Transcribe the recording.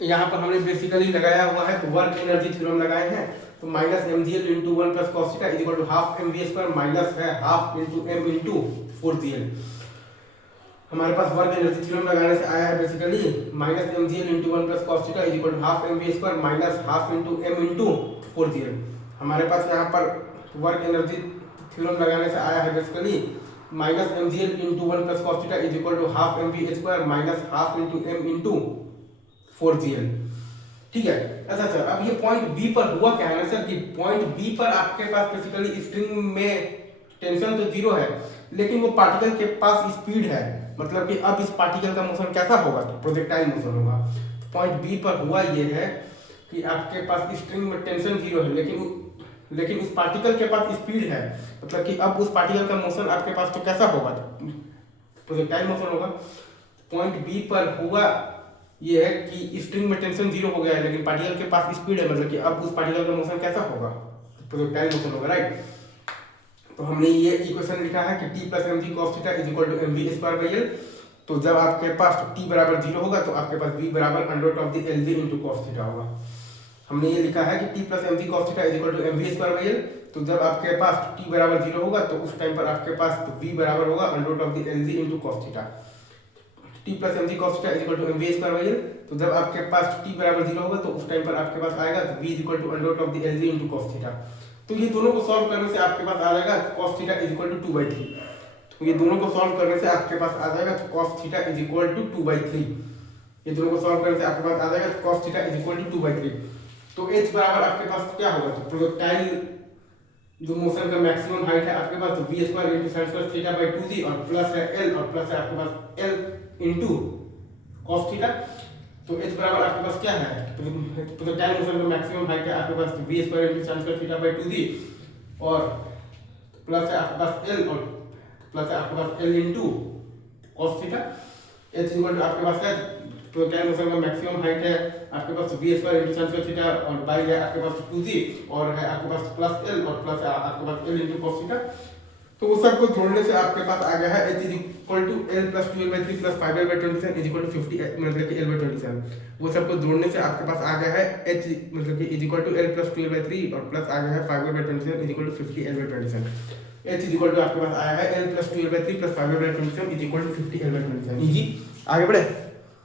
यहाँ पर हमने बेसिकली लगाया हुआ है वर्क एनर्जी थ्योरम लगाए हैं। तो minus mgl into 1 plus cos theta is equal to half mv square minus है half into m into 4gl। हमारे पास वर्क एनर्जी थ्योरम लगाने से आया है basically minus mgl into 1 plus cos theta is equal to half mv square minus half into m into 4gl। हमारे पास यहाँ पर work energy theorem लगाने से आया है basically minus mgl into 1 plus cos theta is equal to half mv square minus half into m into 4gl। ठीक है। अच्छा, अब ये पॉइंट बी पर हुआ क्या है ना सर कि पॉइंट बी पर आपके पास बेसिकली स्ट्रिंग में टेंशन तो जीरो है, लेकिन वो पार्टिकल के पास स्पीड है। मतलब कि अब इस पार्टिकल का मोशन कैसा होगा, तो प्रोजेक्टाइल मोशन होगा। पॉइंट बी पर हुआ ये है कि आपके पास स्ट्रिंग में टेंशन जीरो है, लेकिन उस पार्टिकल के पास स्पीड है। मतलब कि अब उस पार्टिकल का मोशन आपके पास तो कैसा होगा, प्रोजेक्टाइल मोशन होगा। पॉइंट बी पर हुआ ये है कि स्ट्रिंग में टेंशन जीरो हो गया है, लेकिन पार्टिकल के पास स्पीड है। मतलब कि अब उस पार्टिकल का मोशन कैसा होगा, प्रोजेक्टाइल मोशन होगा, राइट। तो हमने ये इक्वेशन लिखा है कि t plus mg cos theta is equal to mv square by l। तो जब आपके पास t बराबर 0 होगा तो आपके पास v बराबर under root of the lg into cos theta होगा। हमने ये लिखा है कि t plus mg cos theta is equal to mv square by l। तो जब आपके पास t बराबर 0 होगा तो उस टाइम पर आपके पास v बराबर होगा under root of the lg into cos theta. t plus mg cos theta is equal to mv square by l। तो जब आपके पास t बराबर 0 होगा तो उस टाइम पर आपके पास आएगा v is equal to under root of the lg into cos theta. तो ये दोनों को सॉल्व करने से आपके पास आ जाएगा cos theta is equal to 2/3। तो ये दोनों को सॉल्व करने से आपके पास आ जाएगा cos theta is equal to 2/3। ये दोनों को सॉल्व करने से आपके पास आ जाएगा cos theta is equal to 2/3। तो h बराबर आपके पास क्या होगा, तो प्रोजेक्टाइल जो मोशन का मैक्सिमम हाइट है आपके पास v square into sin square theta by 2g और प्लस है l और प्लस है आपके पास l इंटू cos थीटा। तो h बराबर आपके पास क्या है, प्रोजेक्टाइल मोशन का मैक्सिमम हाइट है आपके पास v square into sin square theta by 2g और प्लस है आपके पास l और प्लस है आपके पास l into cos theta. h equal to आपके पास है प्रोजेक्टाइल मोशन का मैक्सिमम हाइट है आपके पास v square into sin square theta और बाई है आपके पास 2g और है आपके पास प्लस l और प्लस है आपके पास l इंटू cos थीटा। तो उस सबको जोड़ने से आपके पास आ गया है h is equal to l plus 2l/3 plus 5l/27 is equal to 50 मतलब कि l/27। वो सबको जोड़ने से आपके पास आ गया है h मतलब कि is equal to l plus 2l/3 और प्लस आ गया है 5l/27 is equal to 50l/27। h is equal to आपके पास आया है l plus 2l/3 plus 5l/27 is equal to 50l/27। Easy, आगे बढ़े।